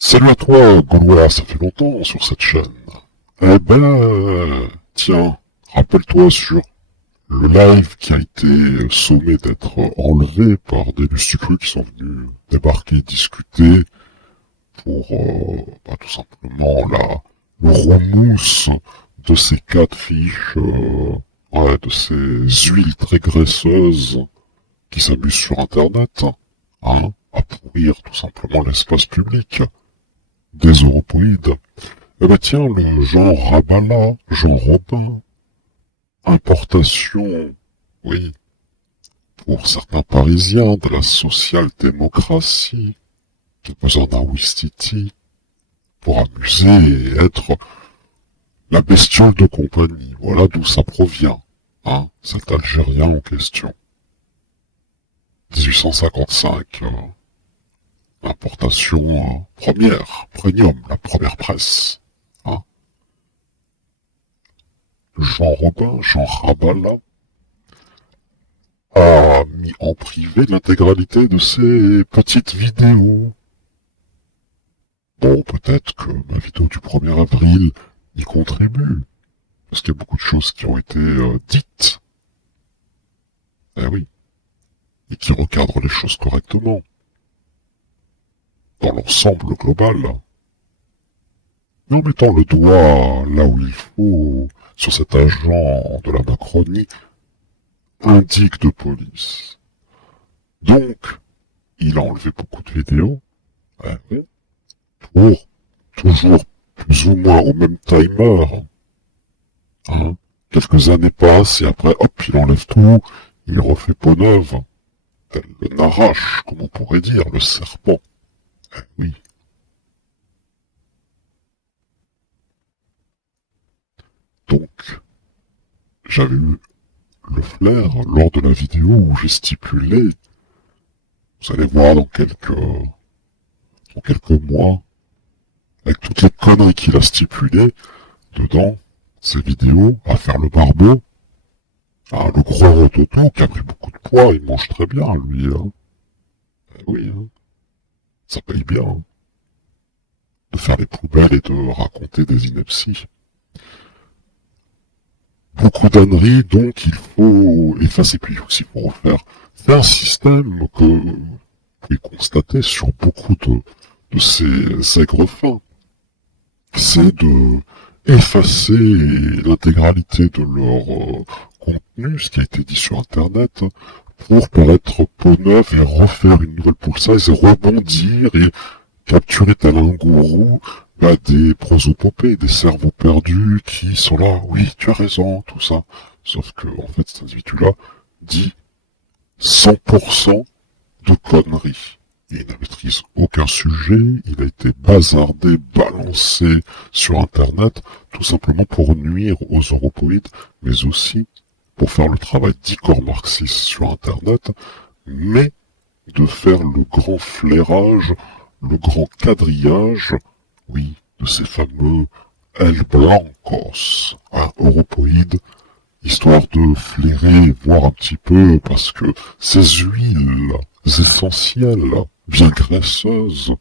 Salut à toi, Gaulois, ça fait longtemps sur cette chaîne. Eh ben, tiens, rappelle-toi sur le live qui a été sommé d'être enlevé par des lucifuges qui sont venus débarquer, discuter pour tout simplement le remousse de ces catfish, de ces huiles très graisseuses qui s'amusent sur Internet, à pourrir tout simplement l'espace public des europoïdes. Eh ben tiens, le Jean Rabala, Jean Robin, importation, oui, pour certains Parisiens de la social-démocratie, qui a besoin d'un Ouistiti pour amuser et être la bestiole de compagnie. Voilà d'où ça provient, cet Algérien en question. 1855, importation première, premium, la première presse. Hein. Jean Robin, Jean Rabala, a mis en privé l'intégralité de ses petites vidéos. Bon, peut-être que ma vidéo du 1er avril y contribue, parce qu'il y a beaucoup de choses qui ont été dites. Eh oui, et qui recadrent les choses correctement, dans l'ensemble global. Mais en mettant le doigt là où il faut, sur cet agent de la Macronie, indigne de police. Donc, il a enlevé beaucoup de vidéos, pour toujours plus ou moins au même timer. Quelques années passent et après, hop, il enlève tout, il refait peau neuve. Tel le Narache, comme on pourrait dire, le serpent. Oui. Donc, j'avais eu le flair lors de la vidéo où j'ai stipulé, vous allez voir dans quelques mois, avec toutes les conneries qu'il a stipulées, dedans, ces vidéos, à faire le barbeau, le gros rototo qui a pris beaucoup de poids, il mange très bien, lui, oui, ça paye bien, de faire les poubelles et de raconter des inepties. Beaucoup d'âneries, donc il faut effacer, puis aussi pour refaire. C'est un système que vous pouvez constater sur beaucoup de ces aigrefins. C'est de effacer l'intégralité de leur contenu, ce qui a été dit sur Internet, pour paraître peau neuve et refaire une nouvelle pool size et rebondir et capturer tel un gourou des prosopopées, des cerveaux perdus qui sont là, oui, tu as raison, tout ça. Sauf que, en fait, cet individu-là dit 100% de conneries. Il ne maîtrise aucun sujet, il a été bazardé, balancé sur Internet, tout simplement pour nuire aux europoïdes, mais aussi pour faire le travail d'icor marxiste sur Internet, mais de faire le grand flairage, le grand quadrillage, oui, de ces fameux El Blancos, europoïdes, histoire de flairer, voir un petit peu, parce que ces huiles essentielles, bien graisseuses,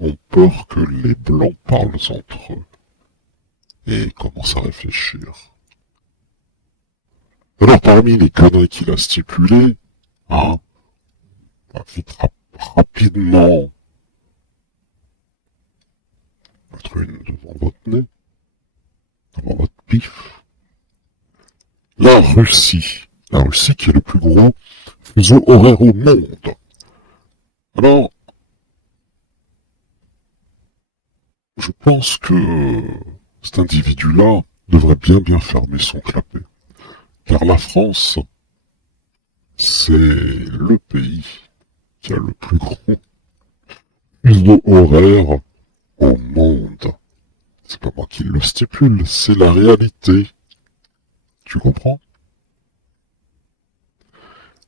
ont peur que les blancs parlent entre eux, et commencent à réfléchir. Alors parmi les conneries qu'il a stipulées, on va vite rapidement mettre une devant votre nez, devant votre pif. La Russie qui est le plus gros fuseau horaire au monde. Alors, je pense que cet individu-là devrait bien fermer son clapet. Car la France, c'est le pays qui a le plus gros fuseau horaire au monde. C'est pas moi qui le stipule, c'est la réalité. Tu comprends?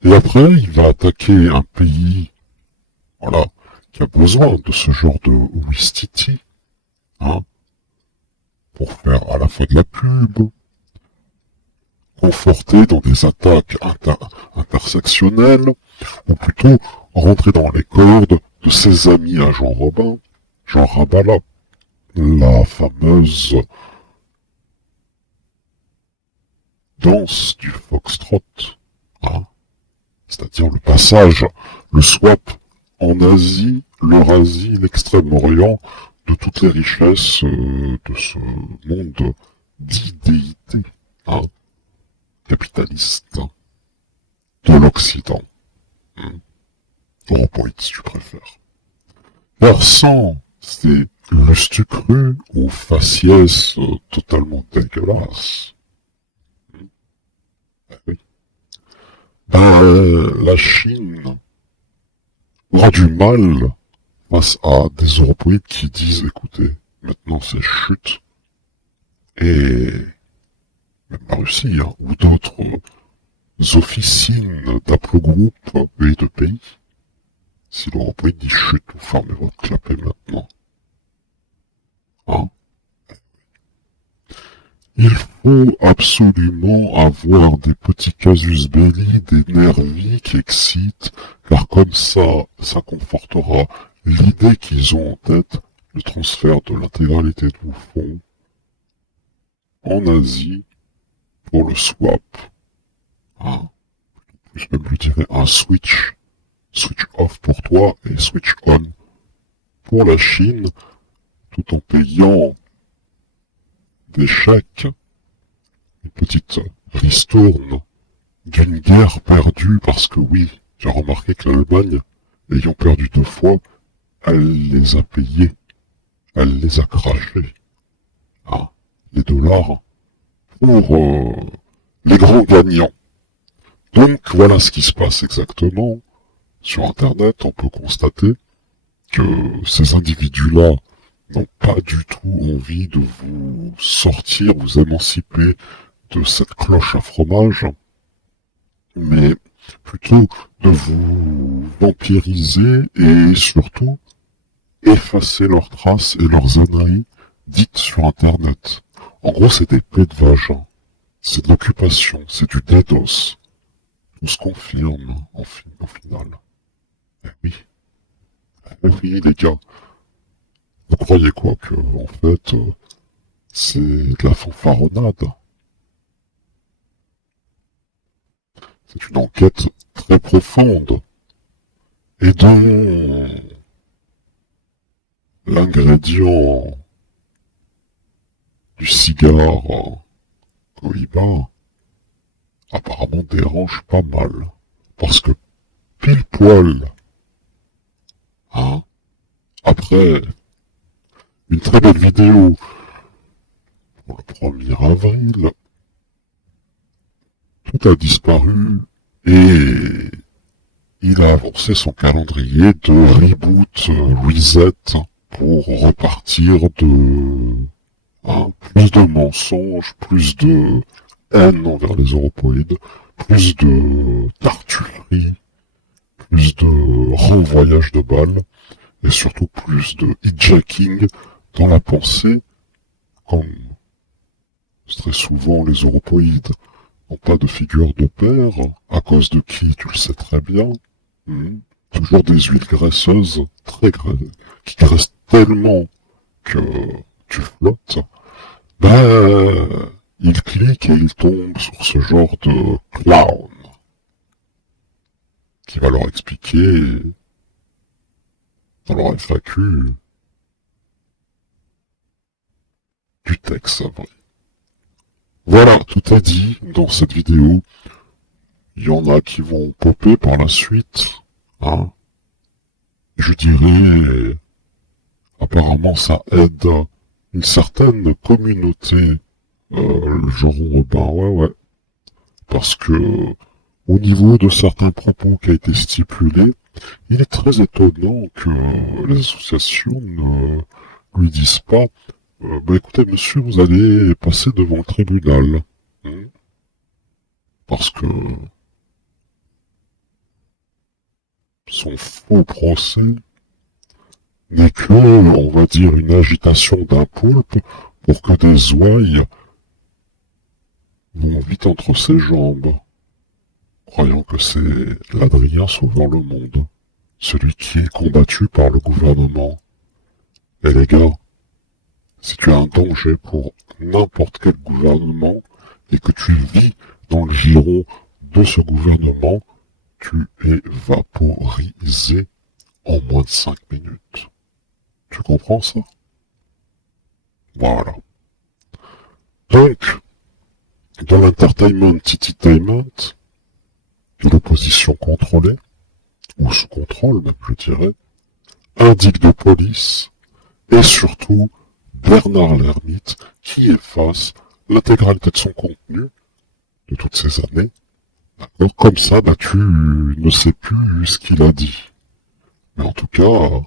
Et après, il va attaquer un pays, voilà, qui a besoin de ce genre de Ouistiti, pour faire à la fois de la pub, conforter dans des attaques intersectionnelles, ou plutôt rentrer dans les cordes de ses amis à Jean Robin, Jean Rabala, la fameuse danse du foxtrot, hein, c'est-à-dire le passage, le swap en Asie, l'Eurasie, l'Extrême-Orient, de toutes les richesses de ce monde d'idéité, hein, capitaliste, de l'Occident, europoïde si tu préfères. Versant ces lustres crus ou faciès totalement dégueulasses. Oui. La Chine aura du mal face à des Européens qui disent, écoutez, maintenant c'est chute, et même la Russie, hein, ou d'autres officines d'aplogroupe et de pays. Si l'Européen dit chute, vous fermez votre clapet maintenant. Hein? Il faut absolument avoir des petits casus belli, des nervis qui excitent, car comme ça confortera l'idée qu'ils ont en tête, le transfert de l'intégralité de vos fonds en Asie pour le swap. Hein? Je même dirais un switch off pour toi et switch on pour la Chine, tout en payant des chèques, une petite ristourne d'une guerre perdue, parce que oui, j'ai remarqué que l'Allemagne, ayant perdu 2 fois, elle les a payés, elle les a crachés. Hein, les dollars pour les grands gagnants. Donc voilà ce qui se passe exactement. Sur Internet, on peut constater que ces individus-là n'ont pas du tout envie de vous sortir, vous émanciper de cette cloche à fromage, mais plutôt de vous vampiriser et surtout effacer leurs traces et leurs âneries dites sur Internet. En gros, c'est des plaies de vagin, c'est de l'occupation, c'est du DDoS. Tout se confirme au final. Oui. Oui, les gars. Vous croyez quoi que, en fait, c'est de la fanfaronnade? C'est une enquête très profonde et dont l'ingrédient du cigare Cohiba apparemment dérange pas mal. Parce que pile poil, hein, après une très belle vidéo pour le 1er avril, tout a disparu et il a avancé son calendrier de reboot, reset pour repartir de plus de mensonges, plus de haine envers les Europoïdes, plus de tartufferie, plus de renvoyage de balles et surtout plus de hijacking dans la pensée, comme très souvent les Europoïdes n'ont pas de figure de père, à cause de qui, tu le sais très bien. Toujours des huiles graisseuses, très graisseuses, qui graissent tellement que tu flottes. Il clique et il tombe sur ce genre de clown qui va leur expliquer dans leur FAQ du texte vrai. Voilà, tout est dit dans cette vidéo. Il y en a qui vont popper par la suite, hein. Je dirais, apparemment ça aide une certaine communauté, genre, ben ouais, parce que, au niveau de certains propos qui a été stipulé, il est très étonnant que les associations ne lui disent pas, bah écoutez monsieur, vous allez passer devant le tribunal. Parce que son faux procès n'est que, on va dire, une agitation d'un poulpe pour que des ouailles vont vite entre ses jambes, croyant que c'est l'Adrien sauvant le monde, celui qui est combattu par le gouvernement. Et les gars, si tu es un danger pour n'importe quel gouvernement et que tu vis dans le giron de ce gouvernement, tu es vaporisé en moins de 5 minutes. Tu comprends ça? Voilà. Donc, dans l'entertainment, tititainment, de l'opposition contrôlée, ou sous contrôle même je dirais, indique de police, et surtout Bernard Lhermitte qui efface l'intégralité de son contenu de toutes ces années. D'accord? Comme ça, tu ne sais plus ce qu'il a dit. Mais en tout cas,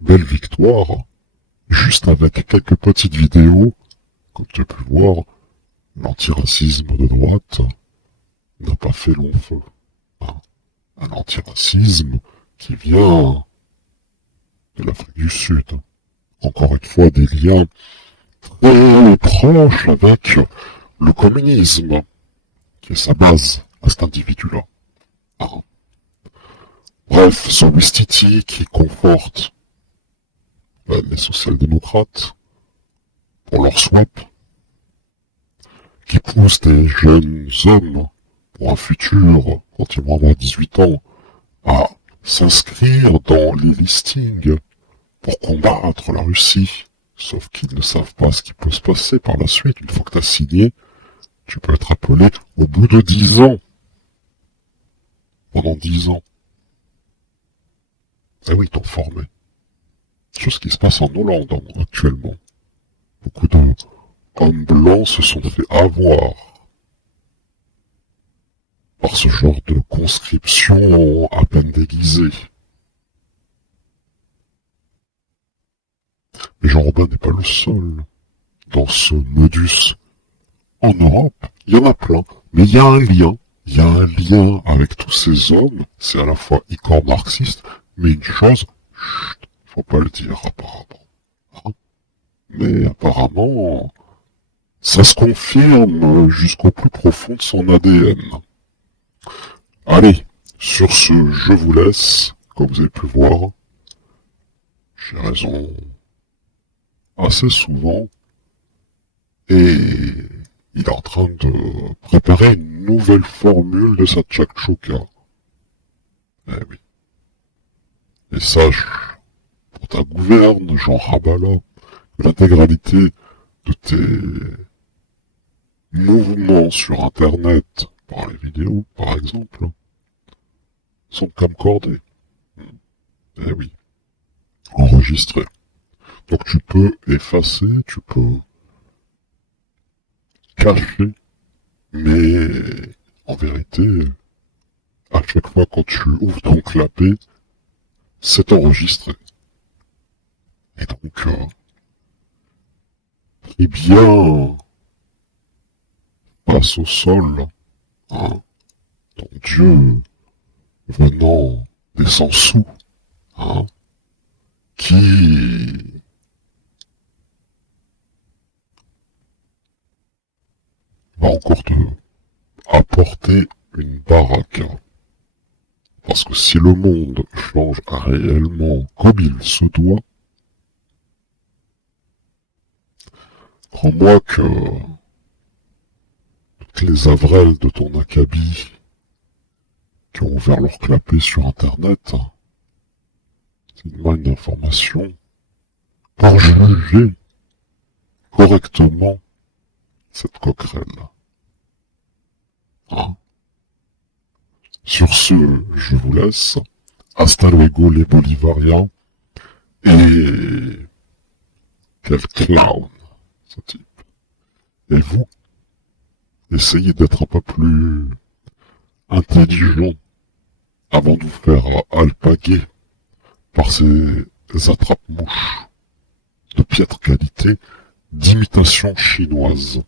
belle victoire. Juste avec quelques petites vidéos, comme tu peux voir, l'antiracisme de droite n'a pas fait long feu. Hein. Un antiracisme qui vient de l'Afrique du Sud. Encore une fois, des liens très proches avec le communisme, qui est sa base à cet individu-là. Hein. Bref, ce Wistiti qui conforte les social-démocrates pour leur swap, qui pousse des jeunes hommes pour un futur, quand ils vont avoir 18 ans, à s'inscrire dans les listings pour combattre la Russie. Sauf qu'ils ne savent pas ce qui peut se passer par la suite. Une fois que tu as signé, tu peux être appelé au bout de 10 ans. Pendant 10 ans. Eh oui, ils t'ont formé. Chose qui se passe en Hollande actuellement. Beaucoup d'hommes blancs se sont fait avoir par ce genre de conscription à peine déguisée. Mais Jean-Robin n'est pas le seul. Dans ce modus en Europe, il y en a plein. Mais il y a un lien. Il y a un lien avec tous ces hommes. C'est à la fois icône marxiste, mais une chose, chut, faut pas le dire apparemment. Hein, mais apparemment, ça se confirme jusqu'au plus profond de son ADN. Allez, sur ce, je vous laisse. Comme vous avez pu voir, j'ai raison assez souvent. Et il est en train de préparer une nouvelle formule de sa tchakchouka. Eh oui. Et sache, pour ta gouverne, Jean Rabala, que l'intégralité de tes mouvements sur Internet, par les vidéos, par exemple, sont camcordés. Eh oui. Enregistrés. Donc tu peux effacer, tu peux cacher, mais en vérité, à chaque fois quand tu ouvres ton clapet, c'est enregistré. Et donc, eh bien, passe au sol, hein, ton Dieu venant des sans-sous, hein, qui va encore te apporter une baraque. Parce que si le monde change réellement comme il se doit, crois-moi que toutes les avrelles de ton acabit qui ont ouvert leur clapet sur Internet, c'est une manne d'information pour juger correctement cette coquerelle. Hein? Sur ce, je vous laisse. Hasta luego les Bolivariens. Et quel clown, ce type. Et vous, essayez d'être un peu plus intelligent avant de vous faire alpaguer par ces attrape-mouches de piètre qualité d'imitation chinoise.